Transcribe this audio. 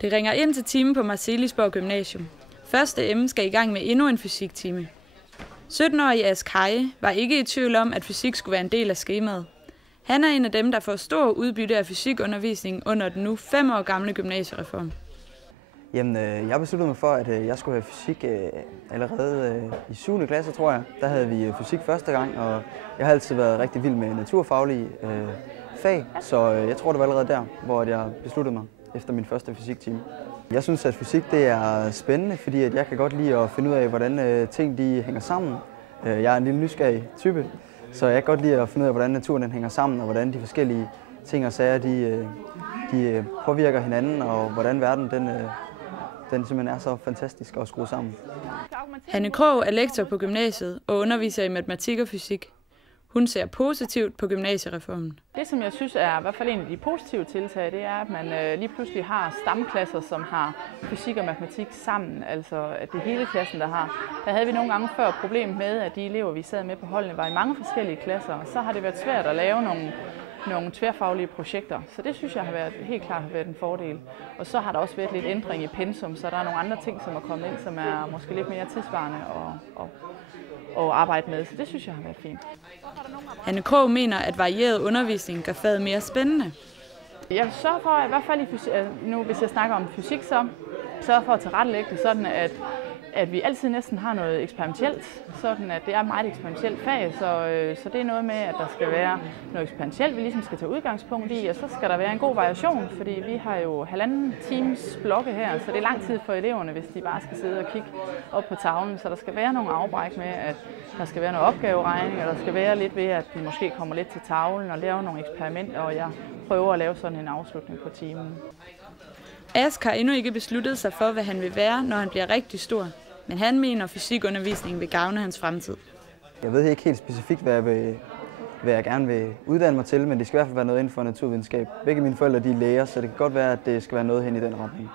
Det ringer ind til timen på Marselisborg Gymnasium. Første M skal i gang med endnu en fysiktime. 17-årige Ask Heie var ikke i tvivl om, at fysik skulle være en del af skemaet. Han er en af dem, der får stor udbytte af fysikundervisningen under den nu 5 år gamle gymnasiereform. Jamen, jeg besluttede mig for, at jeg skulle have fysik allerede i 7. klasse, tror jeg. Der havde vi fysik første gang, og jeg har altid været rigtig vild med naturfaglige fag, så jeg tror, det var allerede der, hvor jeg besluttede mig efter min første fysiktime. Jeg synes, at fysik det er spændende, fordi at jeg kan godt lide at finde ud af, hvordan ting de hænger sammen. Jeg er en lille nysgerrig type, så jeg kan godt lide at finde ud af, hvordan naturen den hænger sammen, og hvordan de forskellige ting og sager de påvirker hinanden, og hvordan verden den simpelthen er så fantastisk at skrue sammen. Hanne Krog er lektor på gymnasiet og underviser i matematik og fysik. Hun ser positivt på gymnasiereformen. Det, som jeg synes er i hvert fald en af de positive tiltag, det er, at man lige pludselig har stamklasser, som har fysik og matematik sammen. Altså, at det er hele klassen, der har. Der havde vi nogle gange før problem med, at de elever, vi sad med på holdene, var i mange forskellige klasser. Og så har det været svært at lave nogle tværfaglige projekter. Så det synes jeg helt klart har været en fordel. Og så har der også været lidt ændring i pensum, så der er nogle andre ting, som er kommet ind, som er måske lidt mere tidsvarende at arbejde med. Så det synes jeg har været fint. Hanne Krog mener, at varieret undervisning gør faget mere spændende. Jeg sørger for, i hvert fald nu hvis jeg snakker om fysik, så sørger for at tilrettelægge det sådan, at vi altid næsten har noget eksperimentelt, sådan at det er et meget eksperimentelt fag, så det er noget med, at der skal være noget eksperimentelt, vi ligesom skal tage udgangspunkt i, og så skal der være en god variation, fordi vi har jo 1,5 times blokke her, så det er lang tid for eleverne, hvis de bare skal sidde og kigge op på tavlen, så der skal være nogle afbræk med, at der skal være noget opgaveregning, og der skal være lidt ved, at de måske kommer lidt til tavlen og laver nogle eksperimenter, og jeg prøver at lave sådan en afslutning på timen. Ask har endnu ikke besluttet sig for, hvad han vil være, når han bliver rigtig stor. Men han mener, at fysikundervisningen vil gavne hans fremtid. Jeg ved ikke helt specifikt, hvad jeg gerne vil uddanne mig til, men det skal i hvert fald være noget inden for naturvidenskab. Begge mine forældre de er læger, så det kan godt være, at det skal være noget hen i den retning.